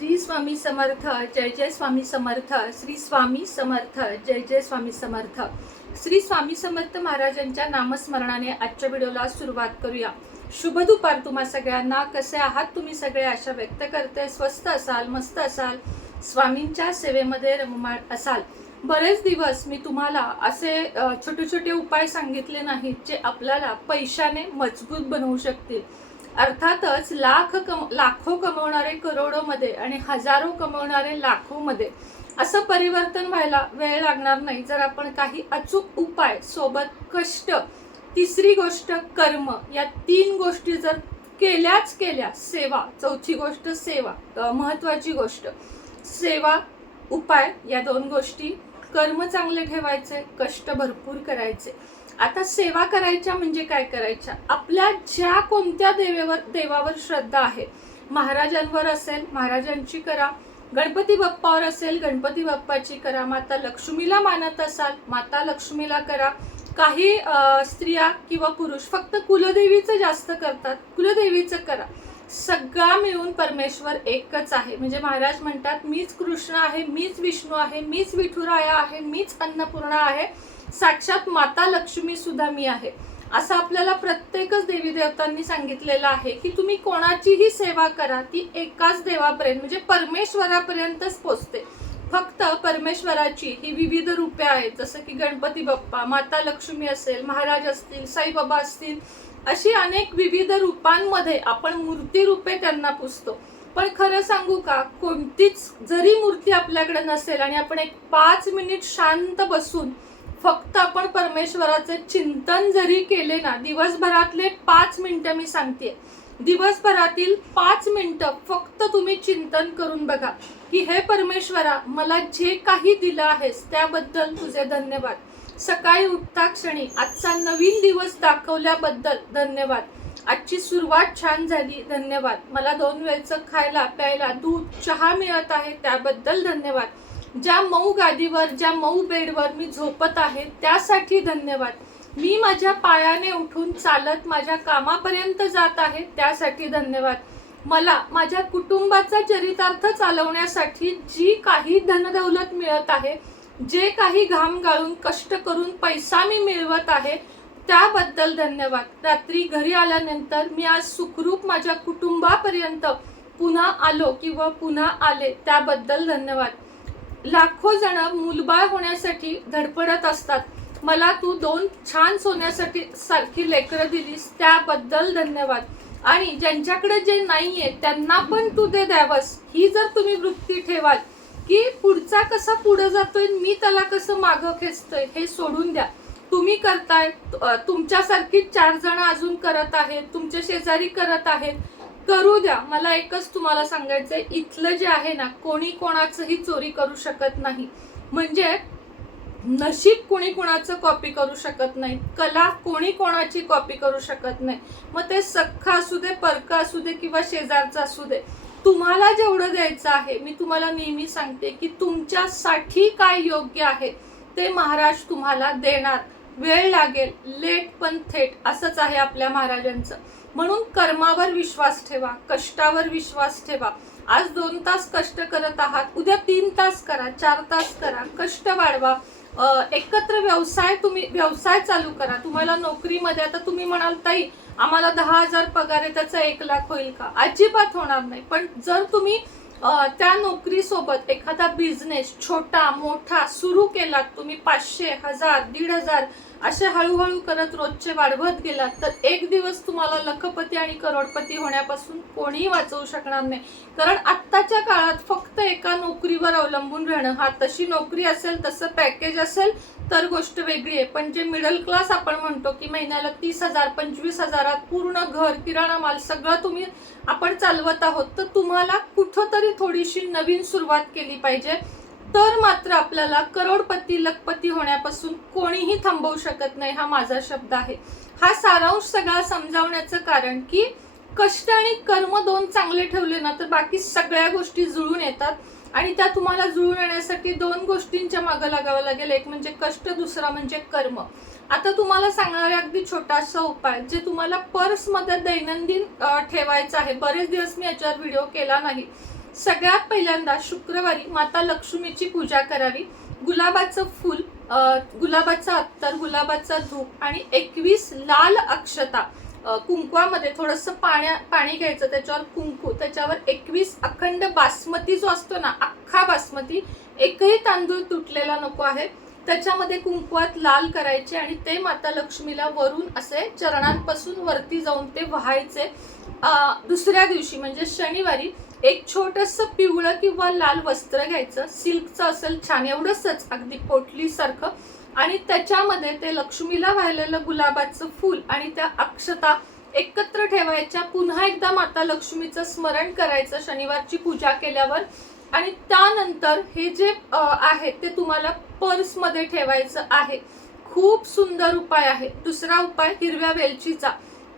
श्री स्वामी समर्थ, जय जय स्वामी समर्थ, श्री स्वामी समर्थ, जय जय स्वामी समर्थ. श्री स्वामी समर्थ महाराजांच्या नामस्मरणाने आजच्या व्हिडिओला सुरुवात करूया. शुभ दुपार तुम्हा सगळ्यांना. कसे आहात तुम्ही सगळे? आशा व्यक्त करते स्वस्थ असाल, मस्त असाल, स्वामींच्या सेवेमध्ये रममाण असाल. बरेच दिवस मी तुम्हाला असे छोटे छोटे उपाय सांगितले नाहीत जे आपल्याला पैशाने मजबूत बनवू शकतील. अर्थातच लाखो कमवणारे करोडोमध्ये आणि हजारो कमवणारे लाखोमध्ये असं परिवर्तन व्हायला वेळ लागणार नाही जर आपण काही अचूक उपाय सोबत कष्ट, तिसरी गोष्ट कर्म, या तीन गोष्टी जर केल्या, सेवा, चौथी गोष्ट सेवा, महत्वाची गोष्ट सेवा, उपाय, या दोन गोष्टी, कर्म चांगले ठेवायचे, कष्ट भरपूर करायचे. आता सेवा करायच्या म्हणजे काय करायच्या? आपल्या ज्या कोणत्या देवावर श्रद्धा आहे, महाराजांवर असेल महाराजांची करा, गणपती बाप्पावर असेल गणपती बाप्पाची करा, माता लक्ष्मीला मानत असाल माता लक्ष्मीला करा. काही स्त्रिया किंवा पुरुष फक्त कुलदेवीचं जास्त करतात, कुलदेवीचं करा. सगळा मिळून परमेश्वर एकच आहे. म्हणजे महाराज म्हणतात मीच कृष्ण आहे, मीच विष्णू आहे, मीच विठुराया आहे, मीच अन्नपूर्णा आहे, साक्षात माता लक्ष्मी सुद्धा मी आहे. असं आपल्याला प्रत्येकच देवी देवतांनी सांगितलेलं आहे की तुम्ही कोणाचीही सेवा करा ती एकाच देवापर्यंत म्हणजे परमेश्वरापर्यंतच पोचते. फक्त परमेश्वराची ही विविध रूपे आहेत, जसं की गणपती बाप्पा, माता लक्ष्मी असेल, महाराज असतील, साईबाबा असतील, अशी अनेक विविध रूपांमध्ये आपण मूर्ती रूपे त्यांना पुजतो. पण खरं सांगू का, कोणतीच जरी मूर्ती आपल्याकडे नसेल आणि आपण एक 5 मिनिट शांत बसून फक्त आपण परमेश्वराचे चिंतन जरी केले ना, दिवसभरातले 5 मिनिटं मी सांगते, दिवसभरातील 5 मिनिटं फक्त तुम्ही चिंतन करून बघा की हे परमेश्वरा, मला जे काही दिलं आहेस त्याबद्दल तुझे धन्यवाद. सकाळी उठता क्षणी आजचा नवीन दिवस दाखवल्याबद्दल धन्यवाद. आजची सुरुवात छान झाली, धन्यवाद. मला 2 वेळचं खायला प्यायला दूध, चहा मिळत आहे त्याबद्दल धन्यवाद. ज्या मऊ गादीवर, ज्या मऊ बेडवर मी झोपत आहे त्यासाठी धन्यवाद. मी माझ्या पायाने उठून चालत माझ्या कामापर्यंत जात आहे त्यासाठी धन्यवाद. मला माझ्या कुटुंबाचा चरितार्थ चालवण्यासाठी जी काही धनदौलत मिळत आहे, जे काही घाम गाळून कष्ट करून पैसा मी मिळवत आहे त्याबद्दल धन्यवाद. रात्री घरी आल्यानंतर मी आज सुखरूप माझ्या कुटुंबापर्यंत पुन्हा आलो किंवा पुन्हा आले त्याबद्दल धन्यवाद. लाखो जण मुलबाळ होण्यासाठी धडपडत असतात, मला तू 2 छान सोन्यासाठी सारखी लेकरं दिलीस त्याबद्दल धन्यवाद. आणि ज्यांच्याकडे जे नाहीये त्यांना पण तू ते द्यावस, ही जर तुम्ही वृत्ती ठेवाल की पुढचा कसा पुढे जातोय, मी त्याला कसं मागं खेचतोय, हे सोडून द्या. तुम्ही करताय, तुमच्यासारखी 4 जण अजून करत आहेत, तुमच्या शेजारी करत आहेत, करू द्या. मला एकच तुम्हाला सांगायचंय, इथलं जे आहे ना, कोणी कोणाचंही चोरी करू शकत नाही. म्हणजे नशीब कोणी कोणाचं कॉपी करू शकत नाही, कला कोणी कोणाची कॉपी करू शकत नाही. मग ते सख्खा असू दे, परका असू दे किंवा शेजारचा असू दे, तुम्हाला जेवढं द्यायचं आहे, मी तुम्हाला नेहमी सांगते की तुमच्यासाठी काय योग्य आहे ते महाराज तुम्हाला देणार. वेळ लागेल, लेट पण थेट, असंच आहे आपल्या महाराजांचं. म्हणून कर्मावर विश्वास ठेवा, कष्टावर विश्वास ठेवा. आज 2 तास कष्ट करत आहात, उद्या 3 तास करा, 4 तास करा, कष्ट वाढवा. एकत्र व्यवसाय चालू करा. तुम्हाला नोकरीमध्ये, आता तुम्ही म्हणाल ताई आम्हाला 10,000 पगार आहे, त्याचा 1,00,000 होईल का? अजिबात होणार नाही. पण जर तुम्ही त्या नोकरी सोबत एखादा बिझनेस छोटा मोठा सुरू केलात, तुम्ही 500, 1000, 1,500 असे हळूहळू करत रोजचे वाढवत गेलात, तर एक दिवस तुम्हाला लखपती आणि करोडपती होण्यापासून कोणीही वाचवू शकणार नाही. कारण आत्ताच्या काळात फक्त एका नोकरीवर अवलंबून राहणं, हा तशी नोकरी असेल, तसं पॅकेज असेल तर गोष्ट वेगळी आहे. पण जे मिडल क्लास आपण म्हणतो की महिन्याला 30,000, 25,000 पूर्ण घर, किराणा माल सगळं आपण चालवत आहोत, तर तुम्हाला कुठंतरी थोडीशी नवीन सुरुवात केली पाहिजे. तर मात्र आपल्याला करोडपती लखपती होण्यापासून कोणीही थांबवू शकत नाही, हा माझा शब्द आहे. हा सारांश सगळा समजावण्याचं कारण की कष्ट आणि कर्म 2 चांगले ठेवले ना, तर बाकी सगळ्या गोष्टी जुळून येतात. आणि त्या तुम्हाला जुळून येण्यासाठी 2 गोष्टींच्या मागं लागावं लागेल. एक म्हणजे कष्ट, दुसरा म्हणजे कर्म. आता तुम्हाला सांगणारे अगदी छोटासा उपाय जे तुम्हाला पर्समध्ये दैनंदिन ठेवायचा आहे. बरेच दिवस मी याच्यावर व्हिडिओ केला नाही. सगळ्यात पहिल्यांदा शुक्रवारी माता लक्ष्मीची पूजा करावी. गुलाबाचं फूल, गुलाबाचा अत्तर, गुलाबाचा धूप आणि 21 लाल अक्षता, कुंकवामध्ये थोडंसं पाणी घ्यायचं, त्याच्यावर कुंकू, त्याच्यावर 21 अखंड बासमती जो असतो ना, अख्खा बासमती, एकही तांदूळ तुटलेला नको आहे, त्याच्यामध्ये कुंकवात लाल करायचे आणि ते माता लक्ष्मीला वरून असे चरणांपासून वरती जाऊन ते व्हायचे. दुसऱ्या दिवशी म्हणजे शनिवारी एक छोटंसं पिवळं किंवा लाल वस्त्र घ्यायचं, सिल्कचं असेल छान, एवढंच अगदी पोटली सारखं, आणि त्याच्यामध्ये ते लक्ष्मीला वाहिलेलं गुलाबाचं फूल आणि त्या अक्षता एकत्र ठेवायच्या. पुन्हा एकदा माता लक्ष्मीचं स्मरण करायचं शनिवारची पूजा केल्यावर, आणि त्यानंतर हे जे आहे ते तुम्हाला पर्समध्ये ठेवायचं आहे. खूप सुंदर उपाय आहे. दुसरा उपाय हिरव्या वेलचीचा.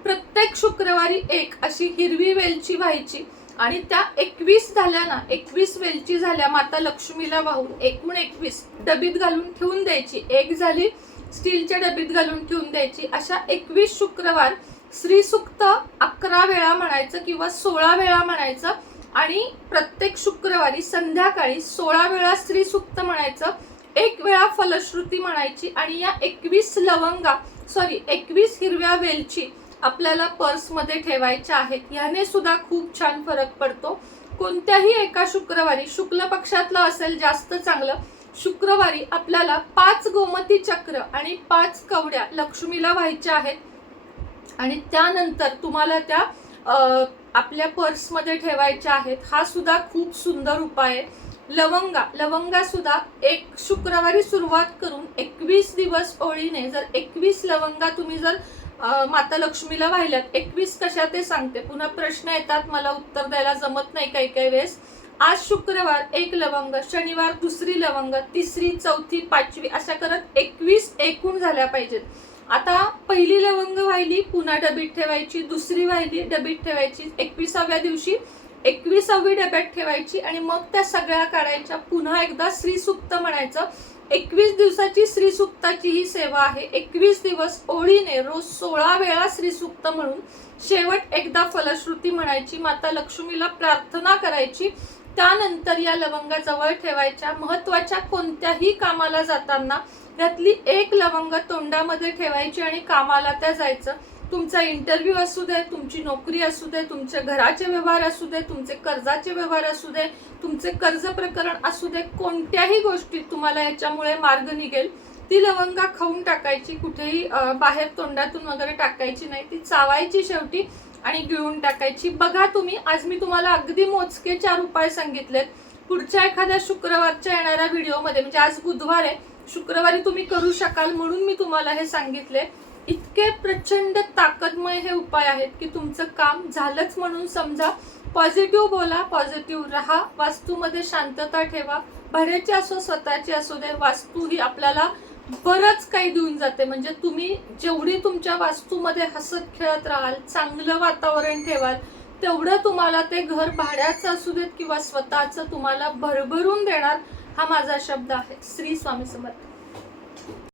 प्रत्येक शुक्रवारी एक अशी हिरवी वेलची व्हायची आणि त्या 21 झाल्या ना, 21 वेलची झाल्या माता लक्ष्मीला वाहून, एकूण 21 डबीत घालून ठेवून द्यायची. एक झाली स्टीलच्या डबीत घालून ठेवून द्यायची. अशा 21 शुक्रवार श्रीसूक्त 11 वेळा म्हणायचं किंवा 16 वेळा म्हणायचं, आणि प्रत्येक शुक्रवारी संध्याकाळी 16 वेळा श्रीसूक्त म्हणायचं, 1 वेळा फलश्रुती म्हणायची, आणि या 21 हिरव्या वेलची आपल्याला पर्समध्ये ठेवायच्या आहेत. याने सुद्धा खूप छान फरक पडतो. कोणत्याही एका शुक्रवारी, शुक्ल पक्षातलं असेल जास्त चांगलं, शुक्रवारी आपल्याला 5 गोमती चक्र आणि 5 कवड्या लक्ष्मीला व्हायच्या आहेत, आणि त्यानंतर तुम्हाला त्या आपल्या पर्समध्ये ठेवायच्या आहेत. हा सुद्धा खूप सुंदर उपाय आहे. लवंगा सुद्धा एक शुक्रवारी सुरुवात करून 21 दिवस ओळीने जर 21 लवंगा तुम्ही जर माता लक्ष्मीला वाहिल्यात, 21 कशा ते सांगते. पुन्हा प्रश्न येतात, मला उत्तर द्यायला जमत नाही काही वेळेस. आज शुक्रवार 1 लवंग, शनिवार 2 लवंग, 3, 4, 5 अशा करत 21 एकूण झाल्या पाहिजेत. आता पहिली लवंग वाहिली, पुन्हा डबीत ठेवायची, दुसरी वाहिली, डबीत ठेवायची, 21व्या दिवशी 21वी डब्यात ठेवायची, आणि मग त्या सगळ्या काढायच्या. पुन्हा एकदा श्रीसूक्त म्हणायचं. 21 दिवसाची श्रीसूक्ताची ही सेवा आहे. 21 दिवस ओळीने रोज 16 वेळा श्रीसूक्त म्हणून शेवट एकदा फलश्रुती म्हणायची, माता लक्ष्मीला प्रार्थना करायची. त्यानंतर या लवंगा जवळ ठेवायच्या. महत्वाच्या कोणत्याही कामाला जाताना यातली 1 लवंग तोंडामध्ये ठेवायची आणि कामाला त्या जायचं. तुमचा इंटरव्ह्यू असू दे, तुमची नोकरी असू दे, तुमचे घराचे व्यवहार असू दे, तुमचे कर्जाचे व्यवहार असू दे, तुमचे कर्ज प्रकरण असू दे, कोणत्याही गोष्टीत तुम्हाला याच्यामुळे मार्ग निघेल. ती लवंगा खाऊन टाकायची, कुठेही बाहेर तोंडातून वगैरे टाकायची नाही, ती चावायची शेवटी आणि गिळून टाकायची. बघा तुम्ही, आज मी तुम्हाला अगदी मोजके 4 उपाय सांगितलेत. पुढच्या एखाद्या शुक्रवारच्या येणाऱ्या व्हिडिओमध्ये, म्हणजे आज बुधवार आहे, शुक्रवारी तुम्ही करू शकाल म्हणून मी तुम्हाला हे सांगितले. इतके प्रचंड ताकदमय हे उपाय आहेत की तुमचं काम झालंच म्हणून समजा. पॉझिटिव्ह बोला, पॉझिटिव्ह राहा, वास्तूमध्ये शांतता ठेवा. भाड्याची असो स्वतःची असो दे, वास्तू ही आपल्याला बरंच काही देऊन जाते. म्हणजे तुम्ही जेवढी तुमच्या वास्तूमध्ये हसत खेळत राहाल, चांगलं वातावरण ठेवाल, तेवढं तुम्हाला ते घर भाड्याचं असू देत किंवा स्वतःचं तुम्हाला भरभरून देणार. हा माझा शब्द आहे. श्री स्वामी समर्थ.